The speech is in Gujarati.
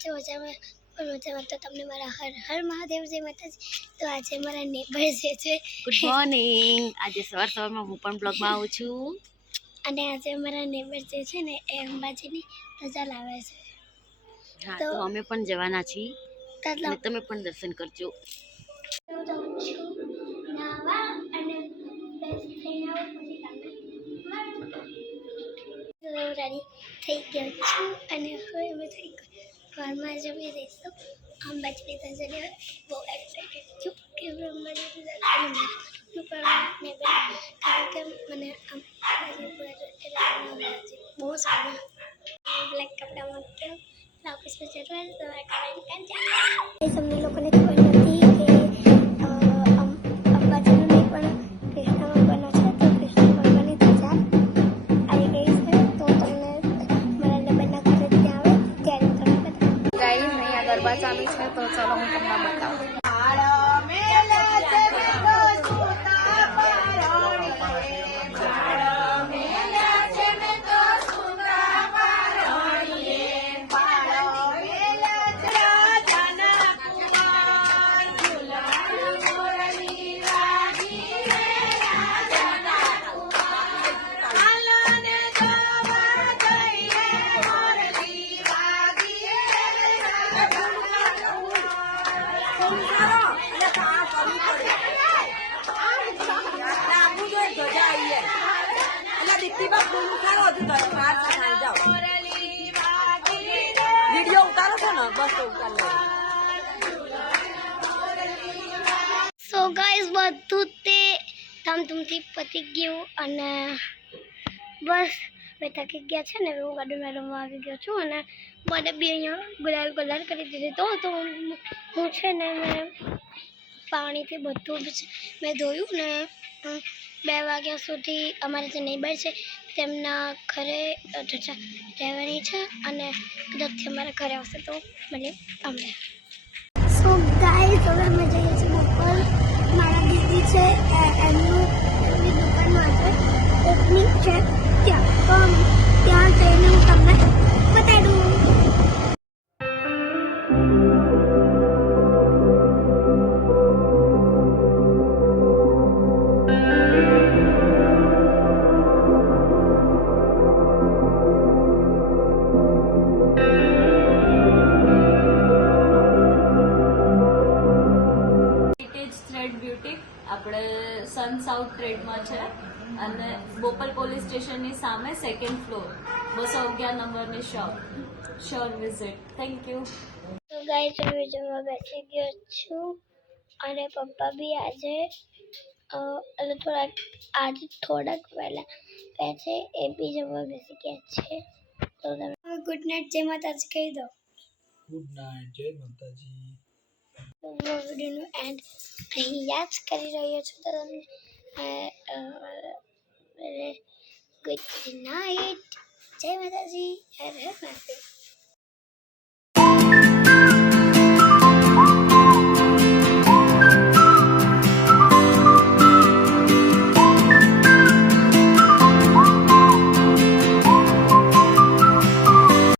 છો મજામાં? પણ મજામાં તો તમને મારા હર હર મહાદેવ જય માતાજી. તો આજે મારા નેબર જે છે ગુડ મોર્નિંગ. આજે સવારમાં હું પણ બ્લોગમાં આવું છું અને આજે મારા નેબર જે છે ને એ અંબાજીની ધજા લાવે છે. હા, તો અમે પણ જવાના છીએ અને તમે પણ દર્શન કરજો. હું તો છું નાવા અને બેસ થઈને આવું પછી રેડી થઈ ગયો છું અને હવે અમે થોડીક ઘરમાં જમી રહીશું. અંબાજી ધજા લેવા બહુ એક્સાઇટેડ છું કે અંબાજી ધજા પણ કારણ કે મને બહુ સારું બ્લેક કપડામાં કેમ ઓફિસમાં જવાનું તો તમને લોકોને ખબર નથી કે અંબાજીનું નહીં પણ કૃષ્ણ ભગવાનનો છે. તો કૃષ્ણ ભગવાનની ધજા આવી ગઈ છે. તો તમને મારા નેબરના ઘરે ત્યાં આવે ત્યારે તમે બધા ગાઈસ અહીંયા ગરબા ચાલુ છે તો ચલો હું તમને બતાવું. वीडियो उतारो छो ने बस तो उतार लो. સો ગાઈસ બધું તે ધામધૂમથી પતી ગયું અને બસ મેં થાકી ગયા છે ને હું ગાર્ડનમાં રમવા આવી ગયો છું અને મને બી અહીંયા ગુલાલ કરી દીધી તો હું છે ને મેં પાણીથી બધું જ મેં ધોયું ને 2 વાગ્યા સુધી અમારે જે નેબર છે તેમના ઘરે ધજા રહેવાની છે અને કદાચથી અમારા ઘરે આવશે તો મને અમને સો ગાઈસ હવે અમે જઈએ છીએ ઉપર. મારા દીદી છે એમની દુકાનમાં છે ઓપનિંગ છે ત્યાં જઈને હું તમને બતાવી દઉં. બ્યુટી આપણે સન સાઉથ ટ્રેડમાં છે અને બોપલ પોલીસ સ્ટેશનની સામે 2nd ફ્લોર 211 નંબરની shop. Sure visit. Thank you. તો ગાઈસ હવે જમવા બેસી ગયો છું અને પપ્પા બી આજે થોડાક પહેલા બેસે એ બી જમવા બેસી ગયા છે. તો તમે ગુડ નાઇટ જય માતાજી કહી દો. ગુડ નાઇટ જય માતાજી. વિડીયોનું એન્ડ અહીં યાદ કરી રહ્યો છું તો તમને ગુડ નાઇટ જય માતાજી હર હર મહાદેવ.